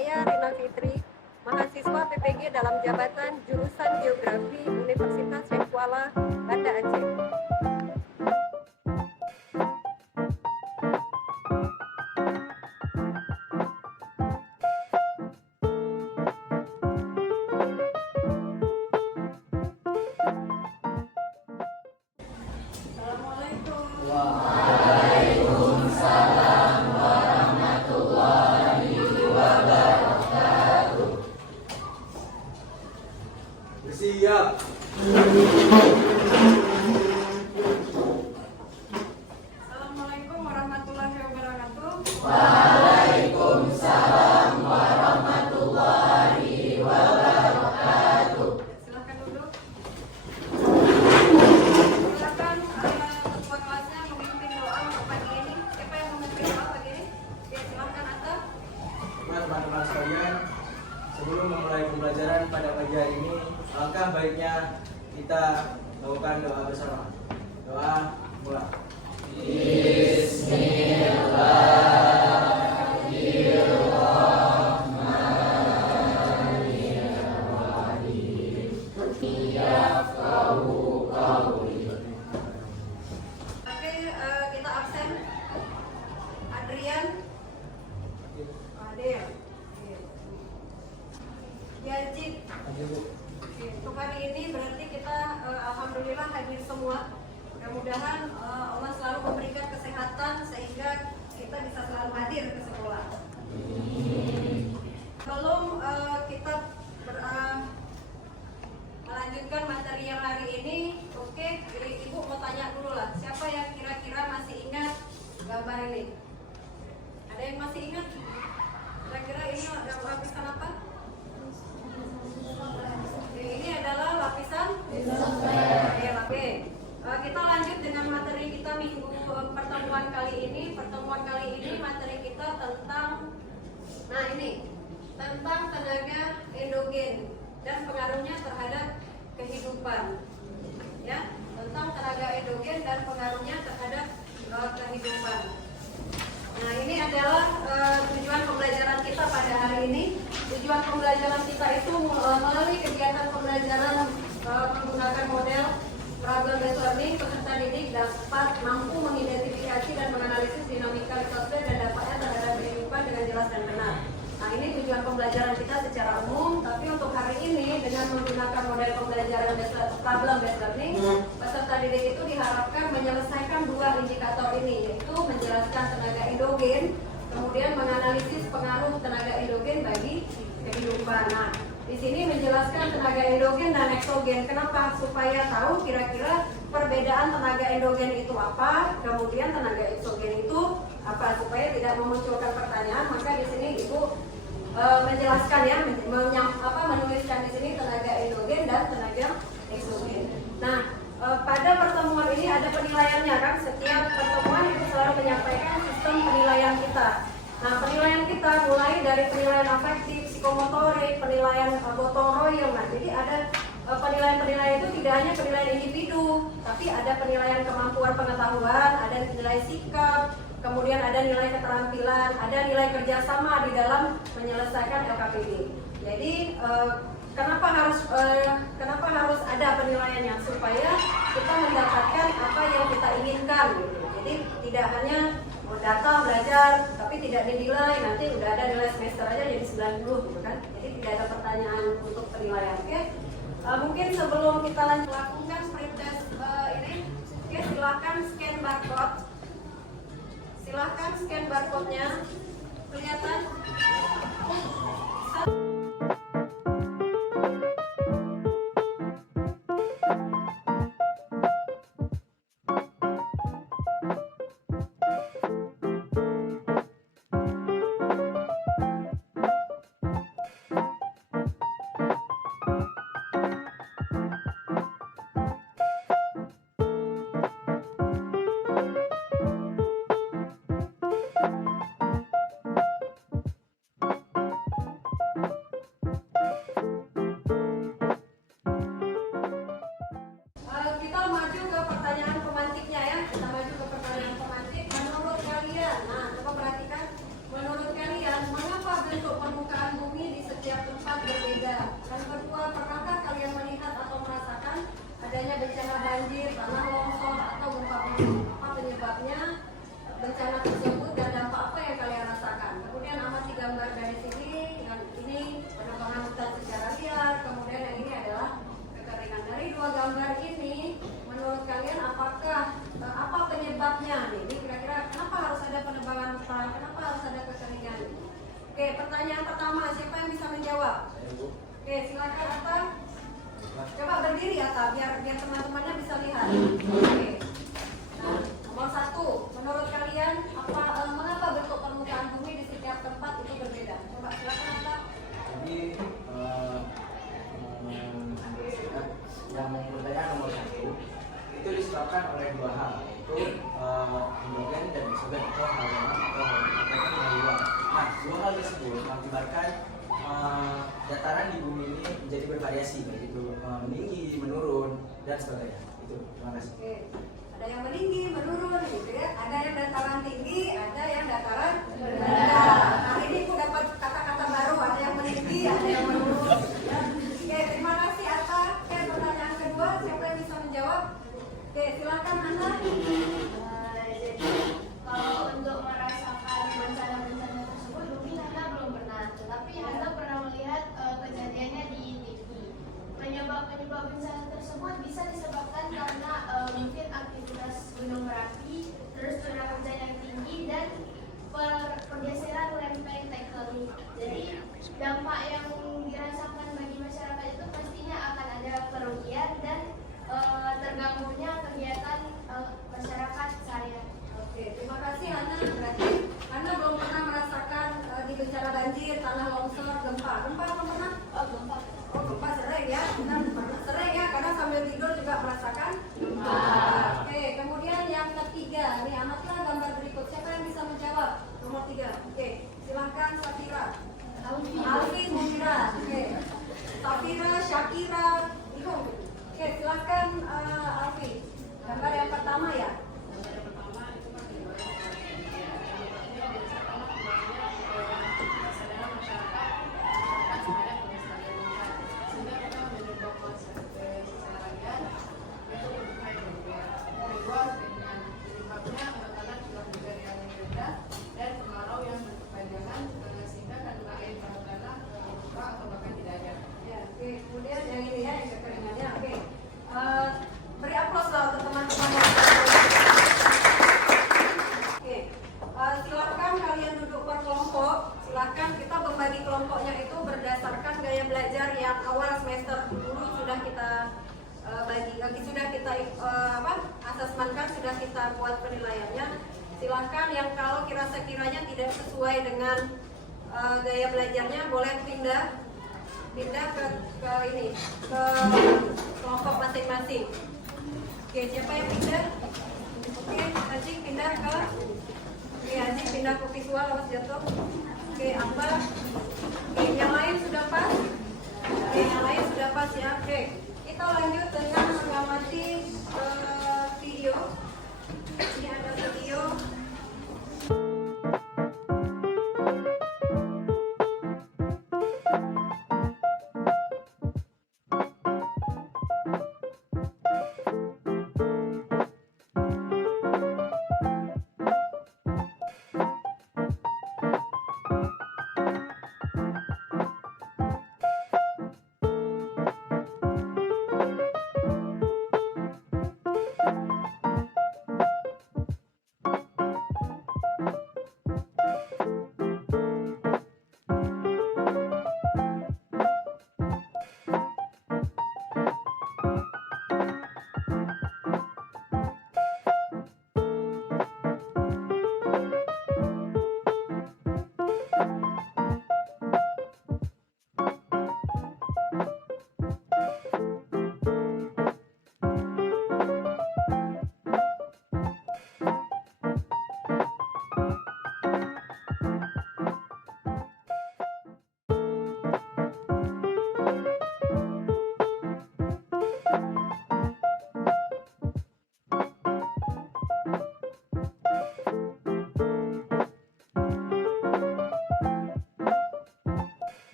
Saya Rina Fitri, mahasiswa PPG dalam jabatan jurusan Geografi Universitas Syekh Kuala, Banda Aceh. Siap. Assalamualaikum warahmatullahi wabarakatuh. Waalaikumsalam warahmatullahi wabarakatuh. Silakan duduk. Silakan ketua kelasnya memimpin doa untuk pagi ini. Siapa yang memimpin doa pagi ini? Ya, silakan Atta. Teman-teman sekalian, sebelum memulai pembelajaran pada pagi hari ini, alangkah baiknya kita melakukan doa bersama. Doa mulai. Oke, kita absen. Adrian. Adel. Yajid. Untuk hari ini berarti kita alhamdulillah hadir semua. Mudah-mudahan Allah selalu memberikan kesehatan sehingga kita bisa selalu hadir ke sekolah. Sebelum kita melanjutkan materi yang hari ini, oke, Ibu mau tanya dulu lah, siapa yang kira-kira masih ingat gambar ini? Ada yang masih ingat? Kira-kira ini ada lapisan apa? Ini adalah lapisan lapis. Kita lanjut dengan materi kita minggu pertemuan kali ini. Pertemuan kali ini materi kita tentang tentang tenaga endogen dan pengaruhnya terhadap kehidupan. Ya, tentang tenaga endogen dan pengaruhnya terhadap kehidupan. Nah, ini adalah tujuan pembelajaran kita pada hari ini. Tujuan pembelajaran kita itu melalui kegiatan pembelajaran menggunakan model problem-based learning, peserta didik dapat mampu mengidentifikasi dan menganalisis dinamika software dan dampaknya terhadap kehidupan dengan jelas dan benar. Nah, ini tujuan pembelajaran kita secara umum, tapi untuk hari ini dengan menggunakan model pembelajaran problem-based learning, peserta didik itu diharapkan menyelesaikan dua indikator ini, yaitu menjelaskan tenaga endogen, kemudian menganalisis pengaruh tenaga endogen bagi kehidupan. Nah, di sini menjelaskan tenaga endogen dan eksogen. Kenapa? Supaya tahu kira-kira perbedaan tenaga endogen itu apa, kemudian tenaga eksogen itu apa, supaya tidak memunculkan pertanyaan. Maka di sini Ibu menjelaskan ya, menuliskan di sini tenaga endogen dan tenaga eksogen. Nah, pada pertemuan ini ada penilaiannya kan. Setiap pertemuan itu selalu menyampaikan sistem penilaian kita. Nah, penilaian kita mulai dari penilaian afektif, psikomotorik, penilaian gotong royong. Nah, jadi ada penilaian-penilaian itu tidak hanya penilaian individu, tapi ada penilaian kemampuan pengetahuan, ada nilai sikap, kemudian ada nilai keterampilan, ada nilai kerjasama di dalam menyelesaikan LKPD. Jadi kenapa harus ada penilaiannya, supaya kita mendapatkan apa yang kita inginkan gitu. Jadi tidak hanya data belajar tapi tidak dinilai, nanti udah ada nilai semester aja jadi 90 gitu kan. Jadi tidak ada pertanyaan untuk penilaian. Oke. Mungkin sebelum kita lakukan sprint test ini, oke, silakan scan barcode. Silakan scan barcode-nya. Kelihatan? penyebabnya nih. Ini kira-kira kenapa harus ada penebangan utang, kenapa harus ada kekeringan? Oke, pertanyaan pertama, siapa yang bisa menjawab? Oke, silakan Atta. Coba berdiri Atta, biar teman-temannya bisa lihat. Oke. Nah, nomor 1, menurut kalian mengapa bentuk permukaan bumi di setiap tempat itu berbeda? Coba silakan Atta. Jadi yang pertanyaan nomor 1 itu disebabkan oleh dua hal, yaitu endogen dan eksogen atau hal dalam atau hal luar. Nah, dua hal tersebut mengakibatkan dataran di bumi ini menjadi bervariasi, begitu meninggi, menurun dan sebagainya. Itu. Terima kasih. Oke. Ada yang meninggi, menurun gitu ya. Ada yang dataran tinggi, ada yang dataran rendah. Hari ini aku dapat kata-kata baru, ada yang meninggi, ada yang menurun. Ya. Oke, terima kasih Atta. Oke, pertanyaan kedua, siapa yang bisa menjawab? Oke, silakan Anda. Jadi kalau untuk merasakan bencana-bencana tersebut mungkin Anda belum pernah, tetapi Anda pernah melihat kejadiannya di TV. Penyebab bencana tersebut bisa disebabkan karena mungkin aktivitas gunung berapi, terus curah hujan yang tinggi dan pergeseran lempeng tektonik. Jadi dampak yang dirasakan bagi masyarakat itu pastinya akan ada kerugian dan terganggunya kegiatan masyarakat sehari-hari. Oke, terima kasih Ana. Berarti Anda belum pernah merasakan di bencana banjir, tanah longsor, gempa. Gempa belum pernah? Gempa. Oh, gempa sering ya. Kita sering ya, karena sambil tidur juga merasakan gempa. Oke, kemudian yang ketiga, nih amatlah gambar berikut. Siapa yang bisa menjawab? Nomor 3. Oke, silahkan Safira. Alfi Mufira. Oke, Safira, Syakira, Ibu. Oke, silahkan Alfi. Gambar yang pertama ya. Kemudian yang ini ya, yang kekeringannya. Oke. Beri aplaus lah untuk teman-teman. Oke. Silakan kalian duduk per kelompok. Silakan, kita membagi kelompoknya itu berdasarkan gaya belajar yang awal semester dulu sudah kita sudah kita asesmenkan, sudah kita buat penilaiannya. Silakan yang kalau sekiranya tidak sesuai dengan gaya belajarnya boleh pindah ke kelompok masing-masing. Oke, siapa yang pindah? Oke, Haji pindah ke visual, awas jatuh. Oke, apa? Oke, yang lain sudah pas? Oke, yang lain sudah pas ya. Oke, kita lanjut dengan mengamati video. Ini ada video.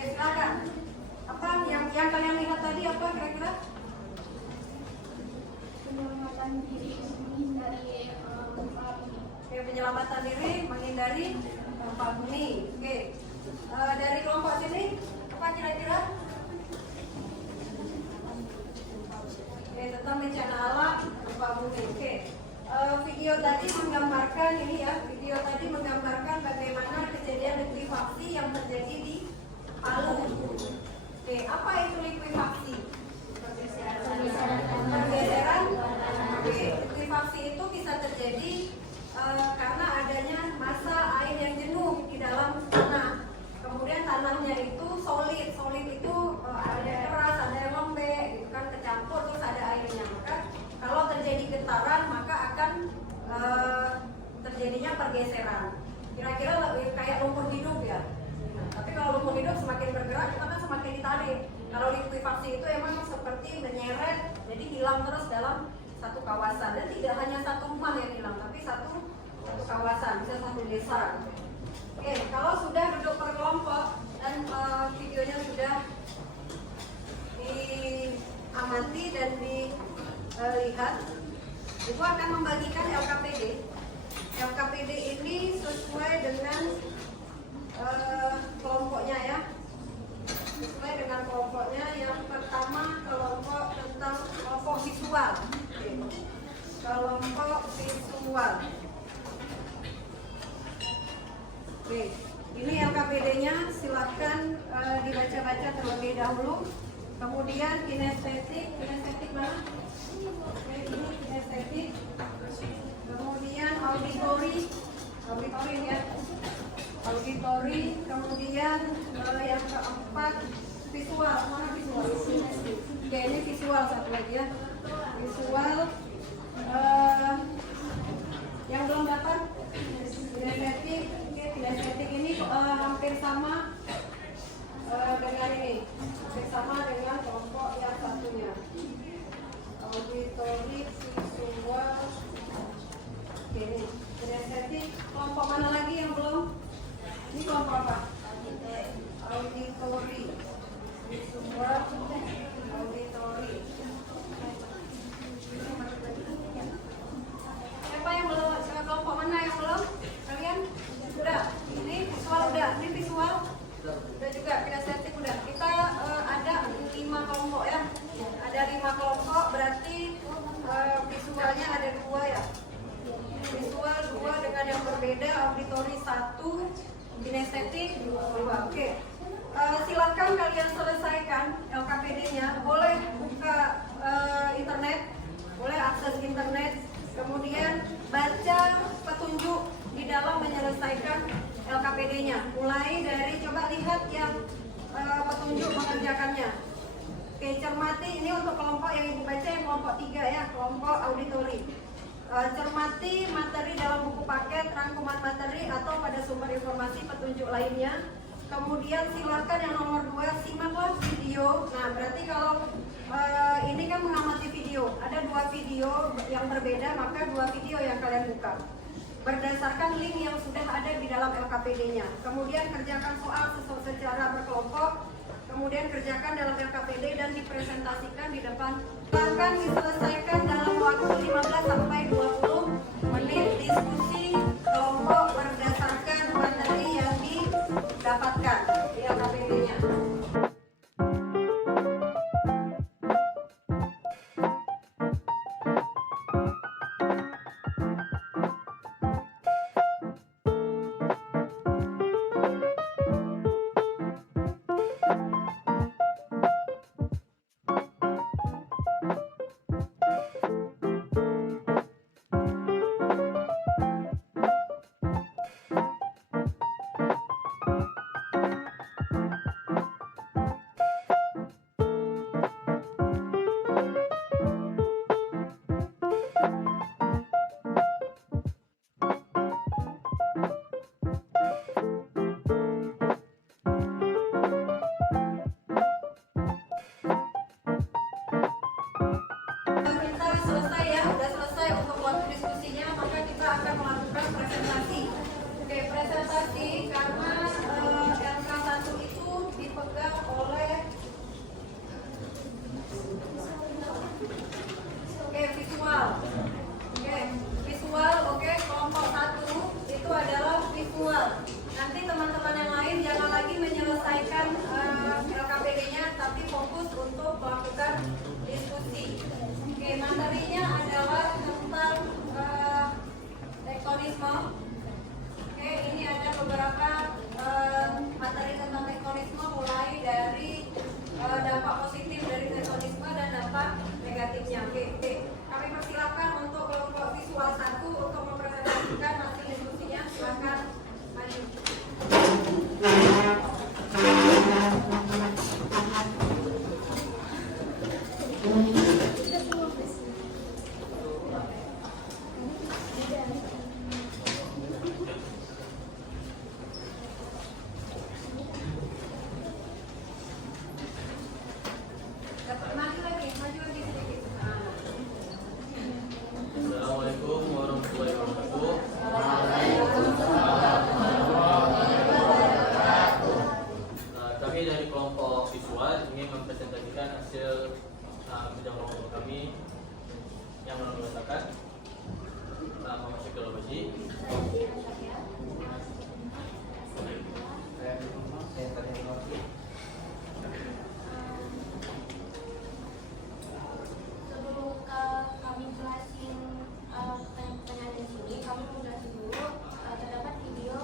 Oke, silakan. Apa yang kalian lihat tadi apa kira-kira? Penyelamatan diri menghindari gempa bumi. Oke, penyelamatan diri menghindari gempa bumi. Oke. Dari kelompok sini apa kira-kira? Oke, tentang bencana alam gempa bumi. Oke. Video tadi menggambarkan ini ya. Video tadi menggambarkan bagaimana kejadian likuifaksi yang terjadi di Palu. Oke, apa itu likuifaksi? Pergeseran. Oke, likuifaksi itu bisa terjadi karena adanya massa air yang jenuh di dalam tanah. Kemudian tanahnya itu solid itu ada yang keras, ada yang lembek, gitu kan, kecampur terus ada airnya. Maka kalau terjadi getaran maka akan terjadinya pergeseran. Kira-kira kayak lumpur hidup ya. Tapi kalau lumpur hidup semakin bergerak kita kan semakin ditarik. Kalau likuifaksi itu emang seperti menyeret, jadi hilang terus dalam satu kawasan. Dan tidak hanya satu rumah yang hilang, tapi satu kawasan, bisa satu desa. Oke, kalau sudah duduk per kelompok dan videonya sudah diamati dan dilihat, Ibu akan membagikan LKPD. LKPD ini sesuai dengan kelompoknya ya. Sesuai dengan kelompoknya. Yang pertama kelompok tentang kelompok visual. Oke. Kelompok visual. Oke, ini LKPD-nya, silakan dibaca-baca terlebih dahulu. Kemudian kinestetik mana? Oke, ini kinestetik. Kemudian auditory ya. Auditory. Kemudian yang keempat visual. Mana visual? Oke, ini visual satu lagi ya. Visual. Yang belum dapat kinestetik. Kinestetik ini hampir sama dengan ini, hampir sama dengan kelompok yang satunya. Auditory, visual. Oke, ini kinestetik. Kelompok mana lagi yang belum? Ini kelompok apa? Auditory, visual, auditory. Siapa yang belum? Kelompok mana yang belum? Kalian? Udah, ini visual udah, ini visual udah juga, kinestetik udah. Kita ada 5 kelompok ya, ada 5 kelompok, berarti visualnya ada 2 ya. Visual 2 dengan yang berbeda, auditory 1, kinestetik 2. Oke, silakan kalian selesaikan LKPD-nya. Boleh buka internet, boleh akses internet, kemudian baca petunjuk di dalam menyelesaikan LKPD-nya. Mulai dari, coba lihat yang petunjuk mengerjakannya. Oke, cermati, ini untuk kelompok yang Ibu baca yang kelompok 3 ya, kelompok auditory. Cermati materi dalam buku paket, rangkuman materi atau pada sumber informasi petunjuk lainnya. Kemudian silakan yang nomor 2, simaklah video. Nah, berarti kalau ini kan mengamati video, ada 2 video yang berbeda, maka 2 video yang kalian buka berdasarkan link yang sudah ada di dalam LKPD-nya. Kemudian kerjakan soal secara berkelompok, kemudian kerjakan dalam LKPD dan dipresentasikan di depan. Silakan diselesaikan dalam waktu 15 sampai 20 menit diskusi kelompok berdasarkan materi yang didapatkan di LKPD-nya. Kami dari kelompok visual ingin mempresentasikan hasil bidang kelompok kami yang mengatakan masuk ke lokasi. Sebelum kami jelasin pertanyaan di sini, kami mau jelasin dulu terdapat video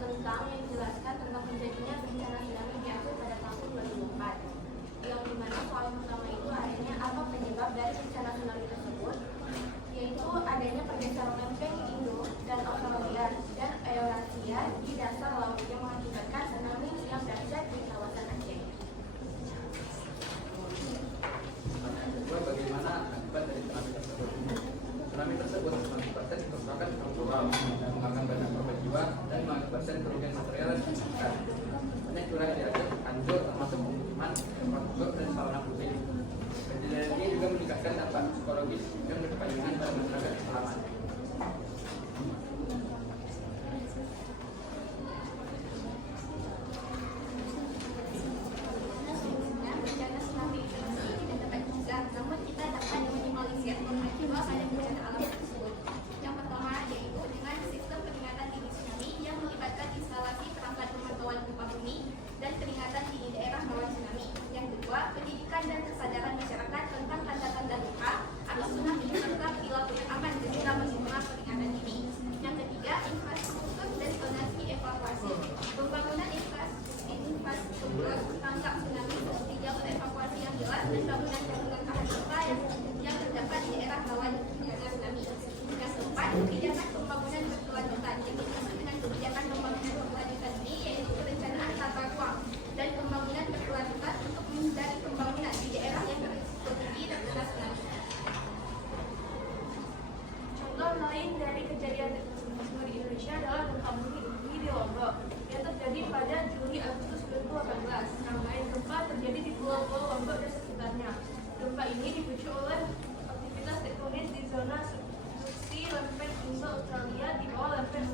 tentang yang menjelaskan tentang terjadinya bencana tsunami di Aceh pada tahun 2004. Yang dimana soal pertama itu adanya apa penyebab dari bencana tsunami tersebut, yaitu adanya pergeseran lempeng Indo dan Australia dan Eurasia di dasar laut yang mengakibatkan tsunami yang dahsyat di kawasan Aceh. Pertanyaan kedua, bagaimana akibat dari tsunami tersebut? Tsunami tersebut mengakibatkan kerusakan struktural dan memakan banyak korban jiwa dan mengakibatkan kerugian material dan signifikan. Banyak wilayah di Aceh hancur termasuk pemukiman, tempat duduk dan sarana publik. Kejadian ini juga meningkatkan dampak psikologis yang berkepanjangan pada masyarakat selama. Sehingga bencana tsunami itu tidak dapat dicegah, namun kita dapat meminimalisir akibat pada bencana alam tersebut. Yang pertama yaitu dengan sistem peringatan dini tsunami yang melibatkan instalasi perangkat pemantauan gempa bumi dan peringatan dini daerah rawan tsunami. Yang kedua, pendidikan dan kesadaran masyarakat tentang tanda-tanda gempa atau tsunami serta perilaku yang aman ketika menerima peringatan dini. Yang ketiga, infrastruktur dan zonasi evakuasi. Pembangunan infrastruktur tangkap tsunami seperti jalur evakuasi yang jelas dan bangunan-bangunan tahan gempa yang terdapat di daerah rawan bencana tsunami. Yang keempat, kebijakan pembangunan berkelanjutan. Yang dimaksud dengan kebijakan pembangunan berkelanjutan ini yaitu perencanaan tata ruang dan pembangunan berkelanjutan untuk menghindari pembangunan di daerah yang berisiko tinggi terkena tsunami. Contoh lain dari kejadian tersebut di Indonesia adalah gempa bumi di Lombok yang terjadi pada Juli Agustus 2018. Rangkaian gempa terjadi di pulau-pulau Lombok dan sekitarnya. Gempa ini dipicu oleh aktivitas tektonis di zona subduksi lempeng Indo-Australia di bawah lempeng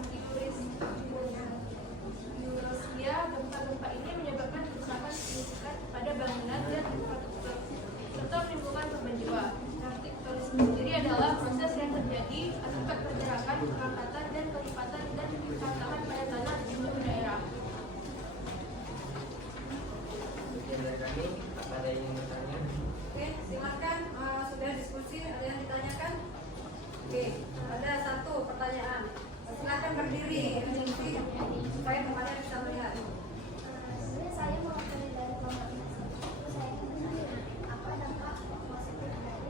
Eurasia. Gempa-gempa ini menyebabkan kerusakan signifikan pada bangunan dan infrastruktur serta menimbulkan korban jiwa. Tektonis sendiri adalah proses yang terjadi akibat pergerakan, pengangkatan, dan kelipatan dan patahan pada tanah di suatu daerah. Sekian dari kami, apa ada yang ingin bertanya? Oke, silakan. Sudah diskusi, ada yang ditanyakan? Oke, ada satu pertanyaan. Silakan berdiri, supaya temannya bisa melihat. Saya mau dari kelompok ini. Saya ingin bertanya, apa dampak positif dari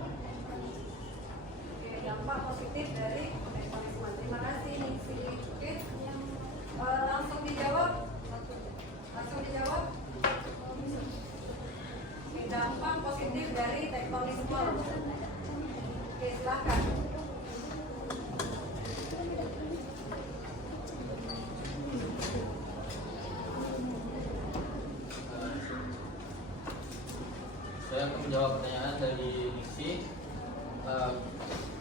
Oke, dampak positif dari mekanisme. Terima kasih, Ningsi. Oke, langsung dijawab. Langsung dijawab. Oke, dampak positif dari tektonisme. Oke, silakan. Saya akan menjawab pertanyaan dari Nixi.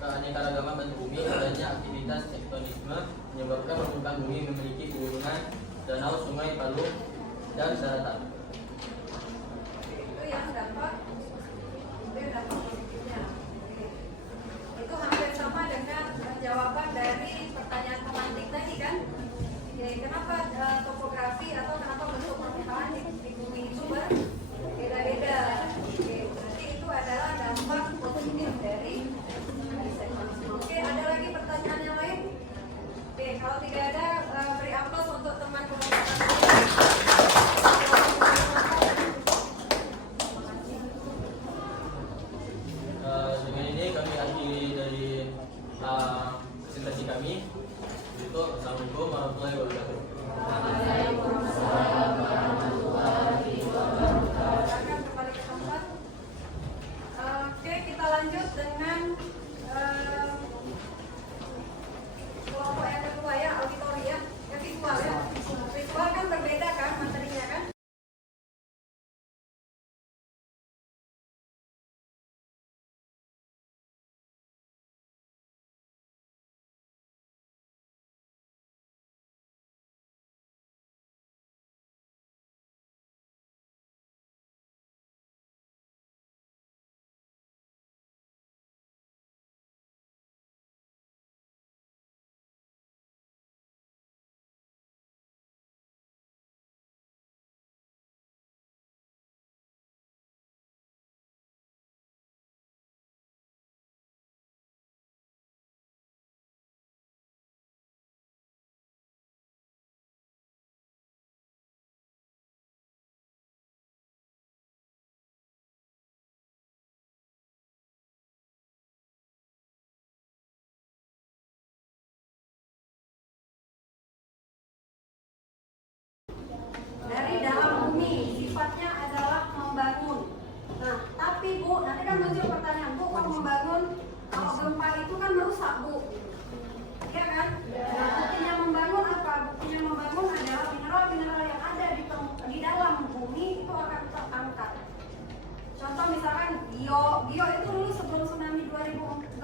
Keanekaragaman bentuk bumi, adanya aktivitas tektonisme menyebabkan permukaan bumi memiliki pegunungan, danau, sungai, palung, dan daratan. Itu yang dampak positifnya. Oke. Itu hampir sama dengan jawaban dari pertanyaan pemantik tadi kan. Oke, kenapa topografi atau kenapa bentuk permukaan di bumi itu berbeda-beda? Oke, berarti itu adalah dampak positif dari tektonisme. Oke, ada lagi pertanyaan yang lain? Oke, kalau tidak ada beri aplaus untuk teman komunitas. Gio itu dulu sebelum tsunami 2004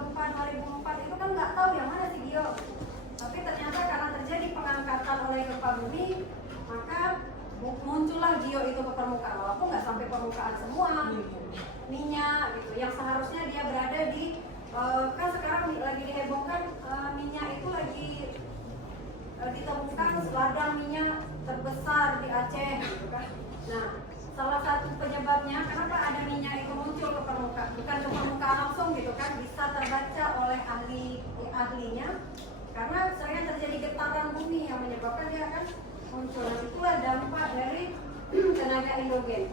itu kan nggak tahu yang mana si Gio. Tapi ternyata karena terjadi pengangkatan oleh gempa bumi, maka muncullah Gio itu ke permukaan. Walaupun nggak sampai permukaan semua, minyak gitu. Yang seharusnya dia berada di kan sekarang lagi dihebohkan minyak itu lagi ditemukan ladang minyak terbesar di Aceh gitu kan. Nah, salah satu penyebabnya kenapa ada minyak itu muncul ke permukaan, bukan ke permukaan langsung gitu kan, bisa terbaca oleh ahlinya karena sering terjadi getaran bumi yang menyebabkan dia akan muncul. Nah, itulah dampak dari tenaga endogen.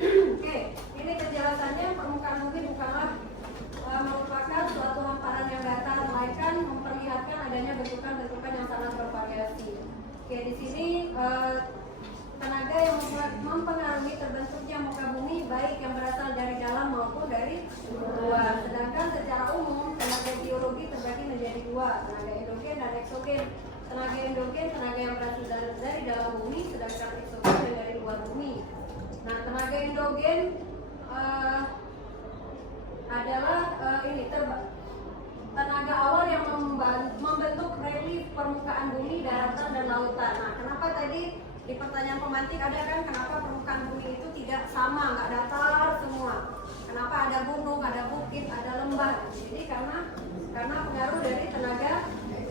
Oke, ini penjelasannya. Permukaan bumi bukanlah merupakan suatu hamparan yang datar, melainkan memperlihatkan adanya bentukan-bentukan yang sangat bervariasi. Oke, di sini tenaga yang mempengaruhi terbentuknya muka bumi baik yang berasal dari dalam maupun dari luar. Sedangkan secara umum tenaga geologi terbagi menjadi dua, tenaga endogen dan eksogen. Tenaga endogen tenaga yang berasal dari dalam bumi, sedangkan eksogen yang dari luar bumi. Nah, tenaga endogen adalah tenaga awal yang membentuk relief permukaan bumi, daratan dan lautan. Nah, kenapa tadi di pertanyaan pemantik ada kan kenapa permukaan bumi itu tidak sama, nggak datar semua? Kenapa ada gunung, ada bukit, ada lembah? Jadi karena pengaruh dari tenaga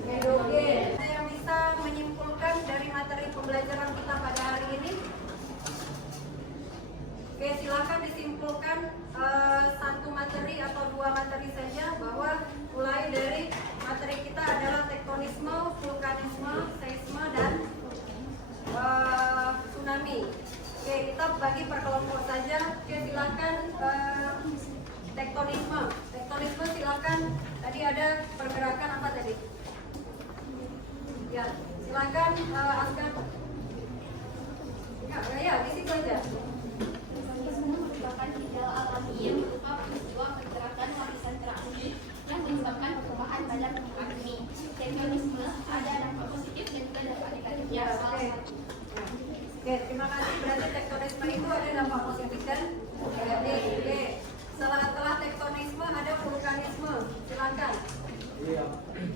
endogen. Yang bisa menyimpulkan dari materi pembelajaran kita pada hari ini? Oke, silakan disimpulkan satu materi atau dua materi saja, bahwa mulai dari materi kita adalah tektonisme, vulkanisme, seisme, dan tsunami. Oke, kita bagi per kelompok saja. Oke, silakan tektonisme. Tektonisme silakan. Tadi ada pergerakan apa tadi? Ya, silakan Asgar. Ya, di situ aja. Merupakan gejala alami yang berupa peristiwa pergerakan lapisan terakhir yang menyebabkan perubahan pada permukaan bumi. Tektonisme ada dampak positif dan juga dampak negatifnya. Oke, terima kasih. Berarti tektonisme itu ada dampak positif dan negatif. Oke, setelah tektonisme ada vulkanisme. Silakan. Jadi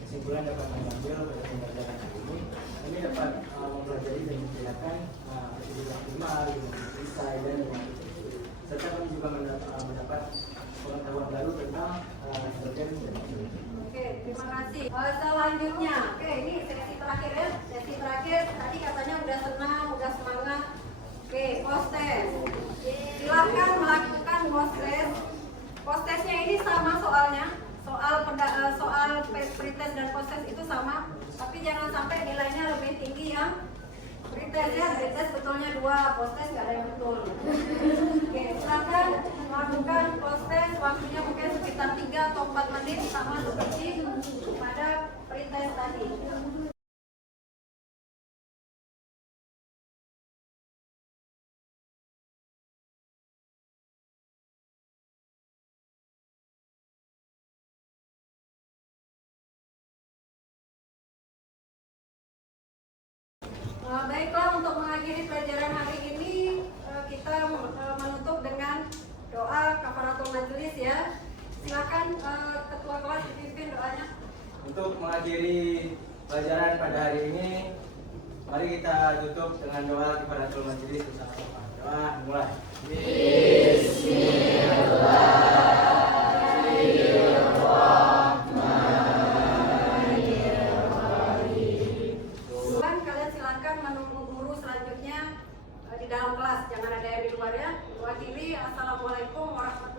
kesimpulan dapat mengambil pada pembelajaran hari ini dapat mempelajari dan membedakan aktivitas primer, desain dan serta kami juga mendapat pengetahuan baru tentang endogen. Oke, terima kasih. Selanjutnya, oke, ini sesi terakhir ya. Sesi terakhir tadi katanya udah senang, udah semangat. Oke, post test. Silakan melakukan post test. Post testnya ini sama soalnya. Soal pretest dan post test itu sama, tapi jangan sampai nilainya lebih tinggi yang pretest ya. Pretest betulnya 2, post test nggak ada yang betul. Oke, silakan melakukan post test. Waktunya mungkin sekitar 3 atau 4 menit, sama seperti pada pretest tadi. Baiklah, untuk mengakhiri pelajaran hari ini kita menutup dengan doa kafaratul majelis ya. Silakan ketua kelas dipimpin doanya. Untuk mengakhiri pelajaran pada hari ini, mari kita tutup dengan doa kafaratul majelis bersama-sama. Doa mulai. Di dalam kelas, jangan ada yang di luar ya. Wakili, assalamualaikum warahmatullahi wabarakatuh.